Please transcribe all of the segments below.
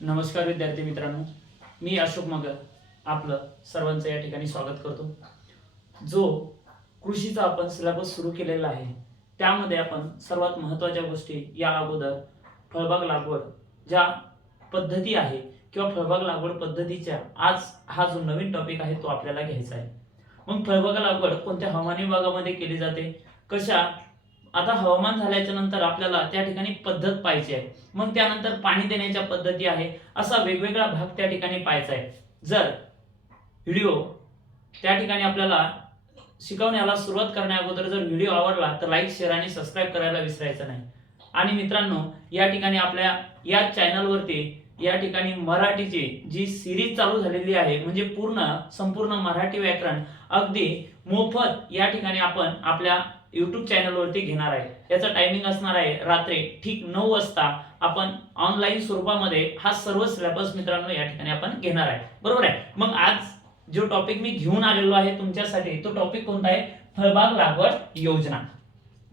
नमस्कार विद्यार्थी मित्रांनो, मी अशोक मगर आपलं सर्वांचं या ठिकाणी स्वागत करतो. जो कृषीचा आपण सिलेबस सुरू केलेला आहे त्यामध्ये आपण सर्वात महत्त्वाच्या गोष्टी या अगोदर फळबाग लागवड ज्या पद्धती आहे किंवा फळबाग लागवड पद्धतीच्या आज हा जो नवीन टॉपिक आहे तो आपल्याला घ्यायचा आहे. मग फळबाग लागवड कोणत्या हवामानी विभागामध्ये केली जाते, कशा आता हवामान झाल्याच्या नंतर आपल्याला त्या ठिकाणी पद्धत पाहिजे आहे, मग त्यानंतर पाणी देण्याच्या पद्धती आहे, असा वेगवेगळा भाग त्या ठिकाणी पाहायचा आहे. जर व्हिडिओ त्या ठिकाणी आपल्याला शिकवण्याला सुरुवात करण्या अगोदर जर व्हिडिओ आवडला तर लाईक शेअर आणि सबस्क्राईब करायला विसरायचं नाही. आणि मित्रांनो, या ठिकाणी आपल्या या चॅनलवरती या ठिकाणी मराठीची जी सिरीज चालू झालेली आहे, म्हणजे संपूर्ण मराठी व्याकरण अगदी मोफत या ठिकाणी आपण आपल्या YouTube चॅनलवरती घेणार आहे. याचा टायमिंग असणार आहे रात्री ठीक 9 वाजता. आपण ऑनलाईन स्वरूपामध्ये हा सर्व सिलेबस मित्रांनो या ठिकाणी आपण घेणार आहे, बरोबर आहे. मग आज जो टॉपिक मी घेऊन आलेलो आहे तुमच्यासाठी तो टॉपिक कोणता आहे? फळबाग लागवड योजना.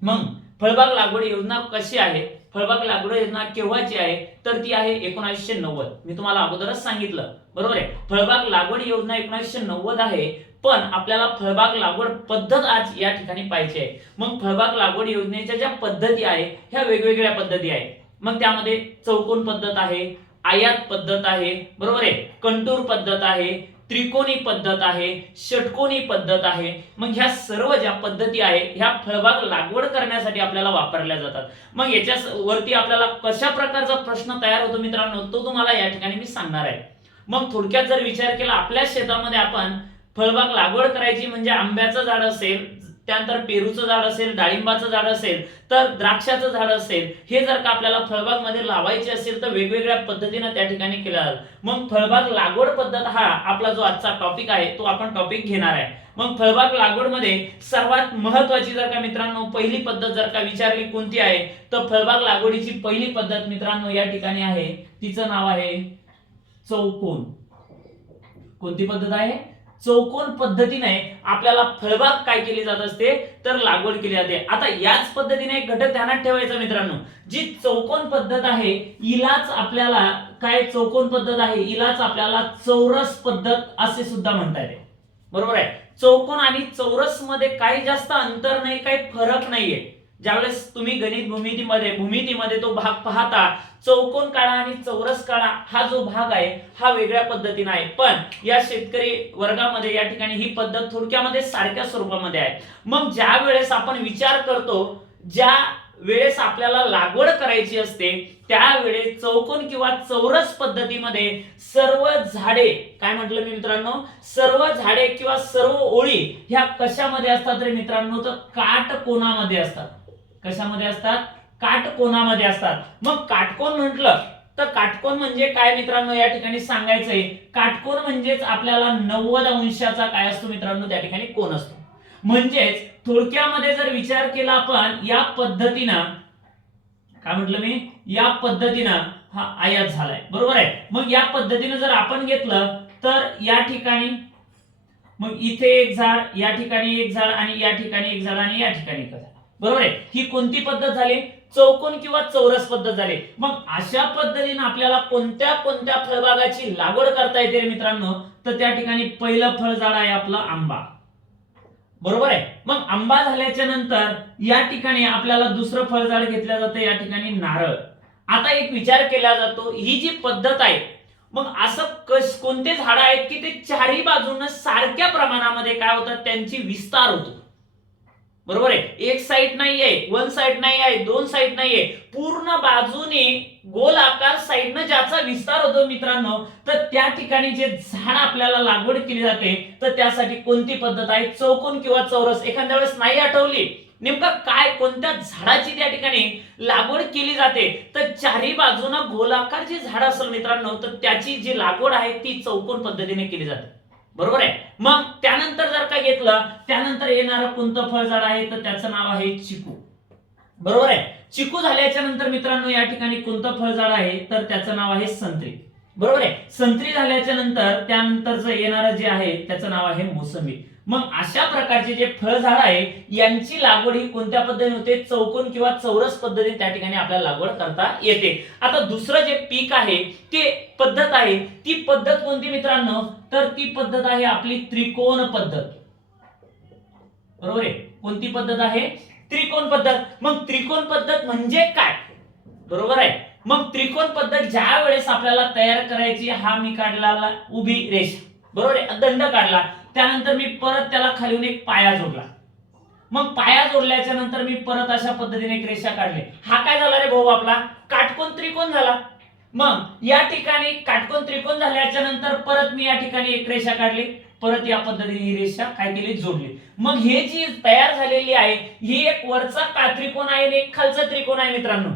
मग फळबाग लागवड योजना कशी आहे, फळबाग लागवड योजना केव्हाची आहे, तर ती आहे 1990. मी तुम्हाला अगोदरच सांगितलं, बरोबर आहे. फळबाग लागवड योजना 1990 आहे, पण आपल्याला फळबाग लागवड पद्धत आज या ठिकाणी पाहिजे आहे. मग फळबाग लागवड योजनेच्या ज्या पद्धती आहे ह्या वेगवेगळ्या पद्धती आहे. मग त्यामध्ये चौकोन पद्धत आहे, आयात पद्धत आहे, बरोबर आहे, कंटूर पद्धत आहे, त्रिकोणी पद्धत आहे, षटकोनी पद्धत आहे. मग ह्या सर्व ज्या पद्धती आहे ह्या फळबाग लागवड करण्यासाठी आपल्याला वापरल्या जातात. मग याच्या वरती आपल्याला कशा प्रकारचा प्रश्न तयार होतो मित्रांनो, तो तुम्हाला या ठिकाणी मी सांगणार आहे. मग थोडक्यात जर विचार केला, आपल्या शेतामध्ये आपण फळबाग लागवड करायची म्हणजे आंब्याचं झाड असेल, त्यानंतर पेरूचं झाड असेल, डाळिंबाचं झाड असेल, तर द्राक्षाचं झाड असेल, हे जर का आपल्याला फळबाग मध्ये लावायचे असेल तर वेगवेगळ्या पद्धतीने त्या ठिकाणी केलं जातं. मग फळबाग लागवड पद्धत हा आपला जो आजचा टॉपिक आहे तो आपण टॉपिक घेणार आहे. मग फळबाग लागवड मध्ये सर्वात महत्वाची जर का मित्रांनो पहिली पद्धत जर का विचारली कोणती आहे, तर फळबाग लागवडीची पहिली पद्धत मित्रांनो या ठिकाणी आहे, तिचं नाव आहे चौकोन. कोणती पद्धत आहे? चौकोन पद्धतीने आपल्याला फळबाग काय केली जात असते, तर लागवड केली जाते. आता याच पद्धतीने एक घटक ध्यानात ठेवायचा मित्रांनो, जी चौकोन पद्धत आहे हिलाच आपल्याला काय चौकोन पद्धत आहे हिलाच आपल्याला चौरस पद्धत असे सुद्धा म्हणता येते, बरोबर आहे. चौकोन आणि चौरस मध्ये काही जास्त अंतर नाही, काही फरक नाहीये. ज्यावेळेस तुम्ही गणित भूमितीमध्ये तो भाग पाहता, चौकोन काढा आणि चौरस काढा हा जो भाग आहे हा वेगळ्या पद्धतीने आहे, पण या शेतकरी वर्गामध्ये या ठिकाणी ही पद्धत थोडक्यामध्ये सारख्या स्वरूपामध्ये आहे. मग ज्या वेळेस आपण विचार करतो, ज्या वेळेस आपल्याला लागवड करायची असते त्यावेळेस चौकोन किंवा चौरस पद्धतीमध्ये सर्व झाडे, काय म्हटलं मी मित्रांनो, सर्व झाडे किंवा सर्व ओळी ह्या कशामध्ये असतात रे मित्रांनो, तर काटकोनामध्ये असतात. कशामध्ये असतात? काटकोनामध्ये असतात. मग काटकोन म्हटलं तर काटकोन म्हणजे काय मित्रांनो या ठिकाणी सांगायचंय, काटकोन म्हणजेच आपल्याला 90 अंशाचा काय असतो मित्रांनो त्या ठिकाणी कोन असतो. म्हणजेच थोडक्यामध्ये जर विचार केला आपण या पद्धतीनं, काय म्हटलं मी, या पद्धतीनं हा आयात झालाय, बरोबर आहे. मग या पद्धतीने जर आपण घेतलं तर या ठिकाणी मग इथे एक झाड, या ठिकाणी एक झाड आणि या ठिकाणी एक झाड आणि या ठिकाणी एक झाड, बरोबर आहे. ही कोणती पद्धत झाली? चौकोन किंवा चौरस पद्धत झाली. मग अशा पद्धतीने आपल्याला कोणत्या कोणत्या फळबागाची लागवड करता येते रे मित्रांनो, तर त्या ठिकाणी पहिलं फळझाड आहे आपलं आंबा, बरोबर आहे. मग आंबा झाल्याच्या नंतर या ठिकाणी आपल्याला दुसरं फळझाड घेतलं जातं, या ठिकाणी नारळ. आता एक विचार केला जातो, ही जी पद्धत आहे मग असं कोणते झाड आहेत की ते चारही बाजूने सारख्या प्रमाणामध्ये काय होतात, त्यांची विस्तार होतो, बरोबर आहे. एक साइड नाही आहे, वन साइड नाही आहे, दोन साइड नाही आहे, पूर्ण बाजूने गोल आकार साइडने ज्याचा विस्तार होतो मित्रांनो, तर त्या ठिकाणी जे झाड आपल्याला लागवड केली जाते तर त्यासाठी कोणती पद्धत आहे? चौकोन किंवा चौरस. एखाद्या वेळेस नाही आठवली नेमकं काय कोणत्या झाडाची त्या ठिकाणी लागवड केली जाते, तर चारही बाजूना गोलाकार जे झाड असेल मित्रांनो तर त्याची जी लागवड आहे ती चौकोन पद्धतीने केली जाते, बरोबर आहे. मग त्यानंतर जर का घेतलं, त्यानंतर येणारं कोणतं फळझाड आहे तर त्याचं नाव आहे चिकू, बरोबर आहे. चिकू झाल्याच्या नंतर मित्रांनो या ठिकाणी कोणतं फळझाड आहे तर त्याचं नाव आहे संत्री, बरोबर आहे. संत्री झाल्याच्या नंतर त्यानंतरचं येणारं जे आहे त्याचं नाव आहे मोसंबी. मग अशा प्रकारचे जे फळझाड आहे यांची लागवड ही कोणत्या पद्धतीने होते, चौकोन किंवा चौरस पद्धतीने त्या ठिकाणी आपल्याला लागवड करता येते. आता दुसरं जे पीक आहे ते पद्धत आहे, ती पद्धत कोणती मित्रांनो, तर ती पद्धत आहे आपली त्रिकोण पद्धत. बरोबर आहे, कोणती पद्धत आहे, त्रिकोण पद्धत. मग त्रिकोण पद्धत म्हणजे काय, बरोबर आहे. मग त्रिकोण पद्धत ज्या वेळेस आपल्याला तयार करायची, हा मी काढला उभी रेषा, बरोबर आहे, दंड काढला, त्यानंतर मी परत त्याला खालून एक पाया जोडला. मग पाया जोडल्याच्या नंतर मी परत अशा पद्धतीने एक रेषा काढली. हा काय झाला रे भाऊ, आपला काटकोन त्रिकोण झाला. मग या ठिकाणी काटकोन त्रिकोण झाल्याच्या नंतर परत मी या ठिकाणी एक रेषा काढली, परत या पद्धतीने ही रेषा काय केली, जोडली. मग हे जी तयार झालेली आहे ही एक वरचा त्रिकोण आहे आणि एक खालचा त्रिकोण आहे मित्रांनो,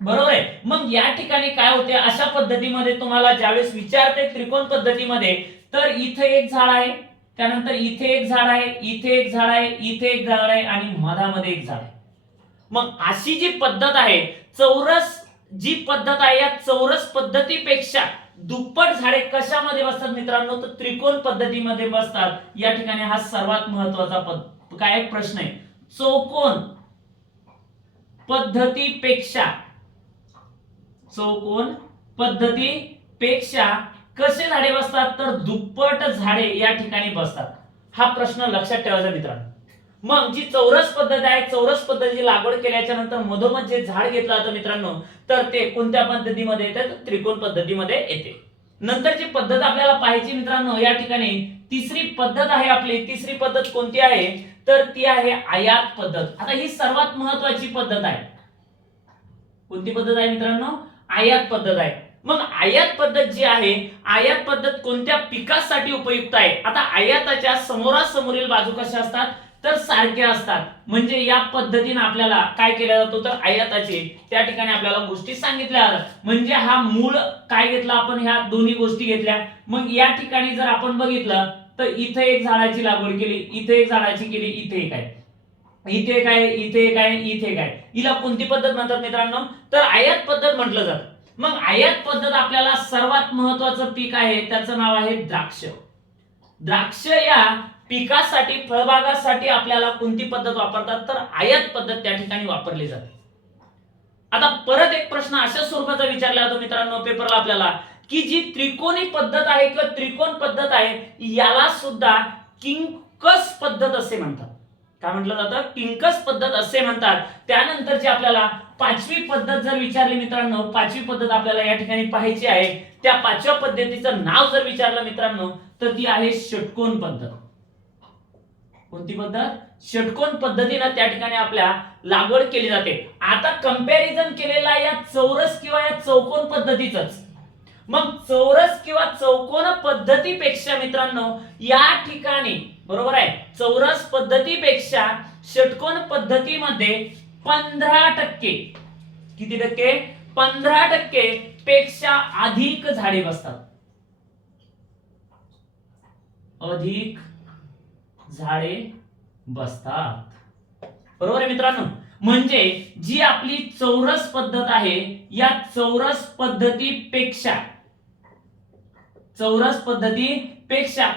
बरोबर आहे. मग या ठिकाणी काय होते, अशा पद्धतीमध्ये तुम्हाला ज्यावेळेस विचारते त्रिकोण पद्धतीमध्ये, तर इथे एक झाड आहे, त्यानंतर इथे एक झाड आहे, इथे एक झाड आहे, इथे एक झाड आहे आणि मधामध्ये एक झाड आहे. मग अशी जी पद्धत आहे, चौरस जी पद्धत आहे, या चौरस पद्धतीपेक्षा दुप्पट झाडे कशामध्ये बसतात मित्रांनो, तर त्रिकोण पद्धतीमध्ये बसतात. या ठिकाणी हा सर्वात महत्वाचा काय प्रश्न आहे. चौकोन पद्धतीपेक्षा कसे झाडे बसतात, तर दुप्पट झाडे या ठिकाणी बसतात. हा प्रश्न लक्षात ठेवायचा मित्रांनो. मग जी चौरस पद्धत आहे, चौरस पद्धतीची लागवड केल्याच्या नंतर मधोमध जे झाड घेतलं जातं मित्रांनो, तर ते कोणत्या पद्धतीमध्ये येते, तर त्रिकोण पद्धतीमध्ये येते. नंतरची पद्धत आपल्याला पाहायची मित्रांनो, या ठिकाणी तिसरी पद्धत आहे आपली. तिसरी पद्धत कोणती आहे, तर ती आहे आयात पद्धत. आता ही सर्वात महत्वाची पद्धत आहे. कोणती पद्धत आहे मित्रांनो, आयात पद्धत आहे. मग आयात पद्धत जी आहे, आयात पद्धत कोणत्या पिकासाठी उपयुक्त आहे. आता आयाताच्या समोरासमोरील बाजू कशा असतात, तर सारख्या असतात. म्हणजे या पद्धतीने आपल्याला काय केलं जातो, तर आयाताचे त्या ठिकाणी आपल्याला गोष्टी सांगितल्या जातात. म्हणजे हा मूळ काय घेतला आपण, ह्या दोन्ही गोष्टी घेतल्या. मग या ठिकाणी जर आपण बघितलं तर इथे एक झाडाची लागवड केली, इथे एक झाडाची केली, इथे एक आहे, इथे काय, इथे काय, इथे काय, हिला कोणती पद्धत म्हणतात मित्रांनो, तर आयात पद्धत म्हटलं जातं. मग आयात पद्धत आपल्याला सर्वात महत्वाचं पीक आहे, त्याचं नाव आहे द्राक्ष. द्राक्ष या पिकासाठी, फळबागासाठी आपल्याला कोणती पद्धत वापरतात, तर आयात पद्धत त्या ठिकाणी वापरली जाते. आता परत एक प्रश्न अशा स्वरूपाचा विचारला जातो मित्रांनो पेपरला आपल्याला, की जी त्रिकोणी पद्धत आहे किंवा त्रिकोण पद्धत आहे, याला सुद्धा किंकस पद्धत असे म्हणतात. काय म्हटलं जातं, किंकस पद्धत असे म्हणतात. त्यानंतरची आपल्याला पाचवी पद्धत जर विचारली मित्रांनो, पाचवी पद्धत आपल्याला या ठिकाणी पाहायची आहे. त्या पाचव्या पद्धतीचं नाव जर विचारलं मित्रांनो, तर ती आहे षटकोन पद्धत. कोणती पद्धत, षटकोन पद्धतीने त्या ठिकाणी आपल्या लागवड केली जाते. आता कंपॅरिझन केलेला या चौरस किंवा या चौकोन पद्धतीचंच. मग चौरस किंवा चौकोन पद्धतीपेक्षा मित्रांनो या ठिकाणी, बरोबर आहे, चौरस पद्धतीपेक्षा षटकोन पद्धतीमध्ये 15%, किती टक्के, 15% पेक्षा अधिक झाडे बसतात. अधिक झाडे बसतात, बरोबर आहे मित्रांनो. म्हणजे जी आपली चौरस पद्धत आहे, या चौरस पद्धतीपेक्षा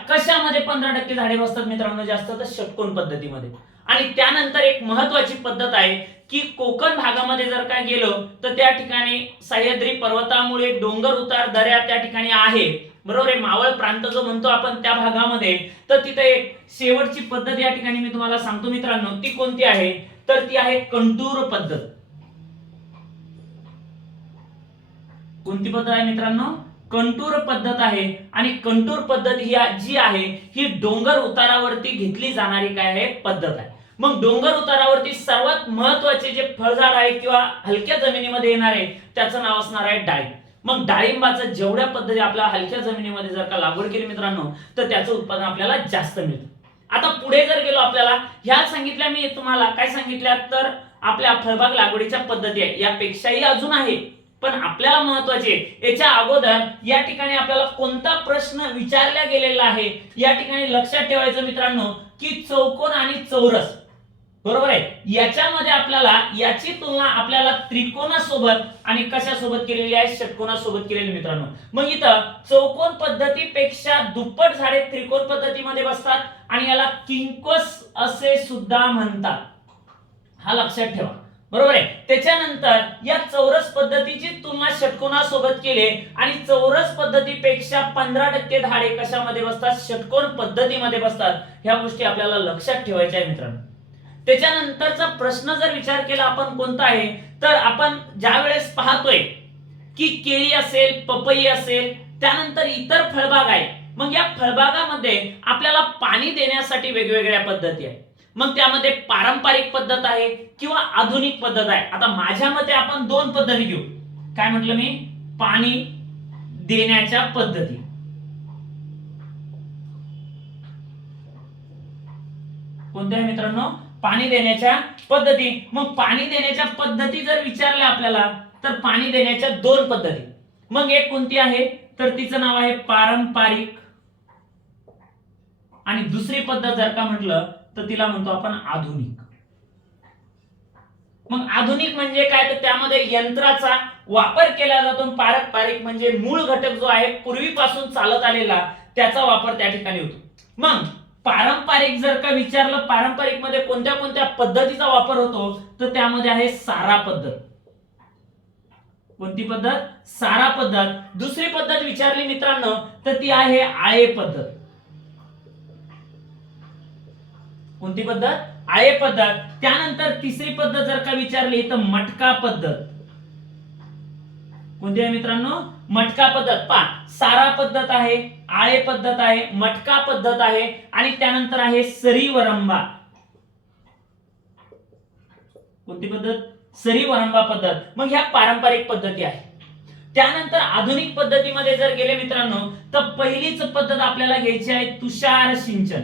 कशामध्ये 15% झाडे बसतात मित्रांनो जास्त, तर षटकोन पद्धतीमध्ये. आणि त्यानंतर एक महत्वाची पद्धत आहे की कोकण भागामध्ये जर काय गेलो तर त्या ठिकाणी सह्याद्री पर्वतामुळे डोंगर उतार दऱ्या त्या ठिकाणी आहे, बरोबर आहे, मावळ प्रांत जो म्हणतो आपण त्या भागामध्ये, तर तिथे एक शेवटची पद्धत या ठिकाणी मी तुम्हाला सांगतो मित्रांनो, ती कोणती आहे, तर ती आहे कंटूर पद्धत. कोणती पद्धत आहे मित्रांनो, कंटूर पद्धत आहे. आणि कंटूर पद्धत ही जी आहे ही डोंगर उतारावरती घेतली जाणारी काय आहे, पद्धत आहे. मग डोंगर उतारावरती सर्वात महत्वाचे जे फळझाड आहे किंवा हलक्या जमिनीमध्ये येणार आहे त्याचं नाव असणार आहे डाळिंब. मग डाळिंबाचं जेवढ्या पद्धती आपल्या हलक्या जमिनीमध्ये जर का लागवड केली मित्रांनो, तर त्याचं उत्पादन आपल्याला जास्त मिळतं. आता पुढे जर गेलो, आपल्याला ह्या सांगितल्या मी तुम्हाला, काय सांगितल्या, तर आपल्या फळबाग लागवडीच्या पद्धती आहे, यापेक्षाही अजून आहे, पण आपल्याला महत्वाचे याच्या अगोदर या ठिकाणी आपल्याला कोणता प्रश्न विचारला गेलेला आहे या ठिकाणी लक्षात ठेवायचं मित्रांनो, की चौकोन आणि चौरस बरोबर आहे. याच्यामध्ये आपल्याला याची तुलना आपल्याला त्रिकोणासोबत आणि कशासोबत केलेली आहे, षटकोनासोबत केलेली मित्रांनो. मग इथं चौकोन पद्धतीपेक्षा दुप्पट झाडे त्रिकोण पद्धतीमध्ये बसतात आणि याला किंकस असे सुद्धा म्हणतात, हा लक्षात ठेवा. बरोबर आहे. त्याच्यानंतर या चौरस पद्धतीची तुलना षटकोनासोबत केली आणि चौरस पद्धतीपेक्षा 15% झाडे कशामध्ये बसतात, षटकोन पद्धतीमध्ये बसतात. ह्या गोष्टी आपल्याला लक्षात ठेवायच्या आहे मित्रांनो. त्याच्यानंतरचा प्रश्न जर विचार केला आपण कोणता आहे, तर आपण ज्या वेळेस पाहतोय की केळी असेल, पपई असेल, त्यानंतर इतर फळबाग आहे. मग या फळबागामध्ये आपल्याला पाणी देण्यासाठी वेगवेगळ्या पद्धती आहेत. मग त्यामध्ये पारंपरिक पद्धत आहे किंवा आधुनिक पद्धत आहे. आता माझ्या मते आपण दोन पद्धती घेऊ. काय म्हटलं मी, पाणी देण्याच्या पद्धती. कोणत्या आहे मित्रांनो, पाणी देण्याच्या पद्धती. मग पाणी देण्याच्या पद्धती जर विचारल्या आपल्याला, तर पाणी देण्याच्या दोन पद्धती. मग एक कोणती आहे, तर तिचं नाव आहे पारंपरिक, आणि दुसरी पद्धत जर का म्हटलं तर तिला म्हणतो आपण आधुनिक. मग आधुनिक म्हणजे काय, तर त्यामध्ये यंत्राचा वापर केला जातो. पारंपरिक म्हणजे मूळ घटक जो आहे पूर्वीपासून चालत आलेला त्याचा वापर त्या ठिकाणी होतो. मग पारंपरिक जर का विचारलं, पारंपरिक मध्ये कोणत्या कोणत्या पद्धतीचा वापर होतो, तर त्यामध्ये आहे सारा पद्धत. कोणती पद्धत, सारा पद्धत. दुसरी पद्धत विचारली मित्रांनो, तर ती आहे आळे पद्धत. कोणती पद्धत, आळे पद्धत. त्यानंतर तिसरी पद्धत जर का विचारली तर मटका पद्धत. कोणती आहे मित्रांनो, मटका पद्धत. पहा, सारा पद्धत आहे, आळे पद्धत आहे, मटका पद्धत आहे आणि त्यानंतर आहे सरी वरंबा. कोणती पद्धत, सरी वरंबा पद्धत. मग ह्या पारंपरिक पद्धती आहे. त्यानंतर आधुनिक पद्धतीमध्ये जर गेले मित्रांनो, तर पहिलीच पद्धत आपल्याला घ्यायची आहे तुषार सिंचन.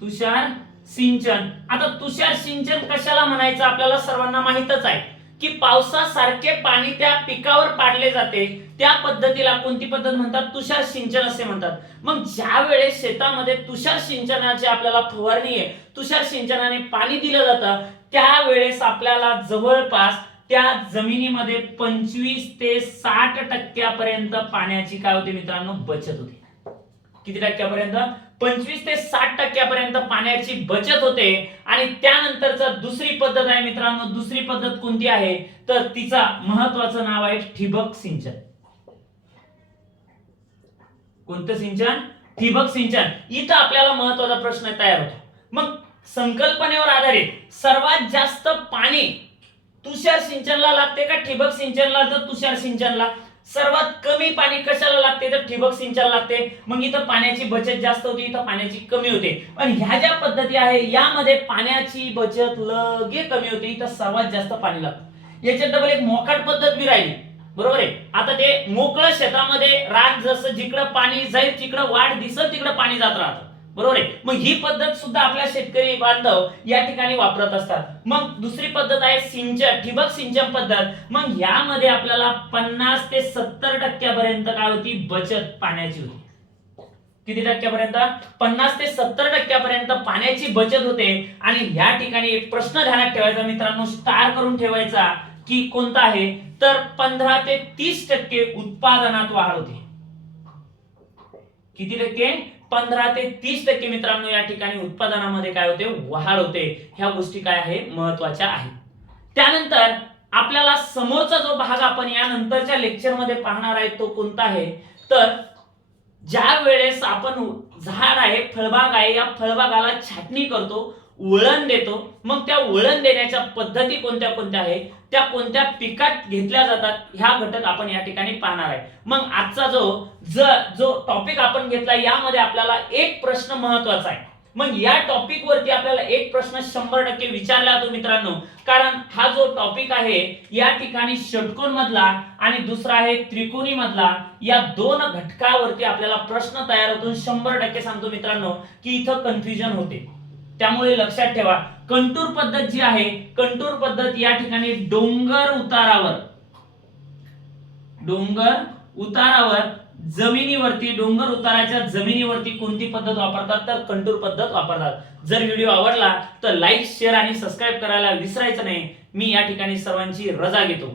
तुषार सिंचन. आता तुषार सिंचन कशाला म्हणायचं आपल्याला सर्वांना माहितच आहे की पावसासारखे पाणी त्या पिकावर पाडले जाते, त्या पद्धतीला कोणती पद्धत म्हणतात, तुषार सिंचन असे म्हणतात. मग ज्या वेळेस शेतामध्ये तुषार सिंचनाची आपल्याला फवारणी आहे, तुषार सिंचनाने पाणी दिलं जातं, त्यावेळेस आपल्याला जवळपास त्या जमिनीमध्ये 25 ते 60% पाण्याची काय होते मित्रांनो, बचत होते. किती टक्क्यापर्यंत, 25 ते 60% पाण्याची बचत होते. आणि त्यानंतरचा दुसरी पद्धत आहे मित्रांनो, दुसरी पद्धत कोणती आहे, तर तिचा महत्वाचं नाव आहे ठिबक सिंचन. कोणतं सिंचन, ठिबक सिंचन. इथं आपल्याला महत्वाचा प्रश्न तयार होतो. मग संकल्पनेवर आधारित सर्वात जास्त पाणी तुषार सिंचनला लागते का ठिबक सिंचनला, तर तुषार सिंचनला. सर्वात कमी पाणी कशाला लागते, तर ठिबक सिंचन लागते. मग इथं पाण्याची बचत जास्त होती, इथं पाण्याची कमी होते. पण ह्या ज्या पद्धती आहे यामध्ये पाण्याची बचत लगे कमी होते, इथं सर्वात जास्त पाणी लागतं. याच्यात डबल एक मोकाट पद्धत बी राहिली. बरोबर आहे. आता ते मोकळं शेतामध्ये रान जसं जिकडं पाणी जाईल तिकडं वाढ दिसत तिकडं पाणी जात राहतं. बरोबर आहे. मग ही पद्धत सुद्धा आपल्या शेतकरी बांधव या ठिकाणी वापरत असतात. मग दुसरी पद्धत आहे सिंचन, ठिबक सिंचन पद्धत. मग यामध्ये आपल्याला 50 ते 70% काय होती, बचत पाण्याची होती. किती टक्क्यापर्यंत, 50 ते 70% पाण्याची बचत होते. आणि या ठिकाणी एक प्रश्न ध्यानात ठेवायचा मित्रांनो, स्टार करून ठेवायचा की कोणता आहे, तर 15 ते 30% उत्पादनात वाढ होते. किती टक्के, 15 ते 30% मित्रांनो या ठिकाणी उत्पादनामध्ये काय होते, वाढ होते. ह्या गोष्टी काय आहे, महत्वाच्या आहेत. त्यानंतर आपल्याला समोरचा जो भाग आपण या नंतरच्या लेक्चर मध्ये पाहणार आहे तो कोणता आहे, तर ज्या वेळेस आपण झाड आहे, फळबाग आहे, या फळबागाला छाटणी करतो, वळण देतो. मग त्या वळण देण्याच्या पद्धती कोणत्या कोणत्या आहेत, त्या कोणत्या पिकात घेतल्या जातात, ह्या घटक आपण या ठिकाणी पाहणार आहे. मग आजचा जो टॉपिक आपण घेतला यामध्ये आपल्याला एक प्रश्न महत्वाचा आहे. मग या टॉपिक वरती आपल्याला एक प्रश्न 100% विचारला जातो मित्रांनो, कारण हा जो टॉपिक आहे या ठिकाणी षटकोन मधला आणि दुसरा आहे त्रिकोणी मधला, या दोन घटकावरती आपल्याला प्रश्न तयार होतो. 100% सांगतो मित्रांनो की इथं कन्फ्युजन होते. त्यामुळे लक्षात ठेवा, कंटूर पद्धत जी आहे, कंटूर पद्धत या ठिकाणी डोंगर उतारावर जमिनीवरती डोंगर उताराच्या जमिनीवरती कोणती पद्धत वापरतात तर कंटूर पद्धत वापरतात। जर व्हिडिओ आवडला तर लाईक शेअर आणि सबस्क्राईब करायला विसरायचं नाही। मी या ठिकाणी सर्वांची रजा घेतो।